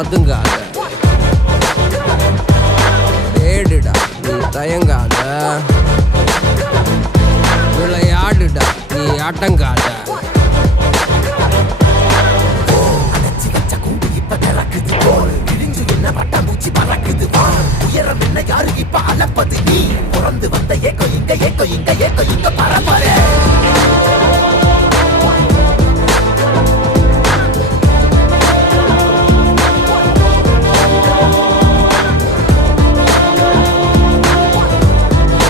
பதுங்காத, தேடுடா நீ தயங்காத, விளையாடுடா நீ அடங்காத. உயரம் என்ன யாரு இப்ப அளப்பது, நீ பிறந்து வந்த ஏக்கோ இங்க ஏக்கோ இங்க ஏக்கோ இங்க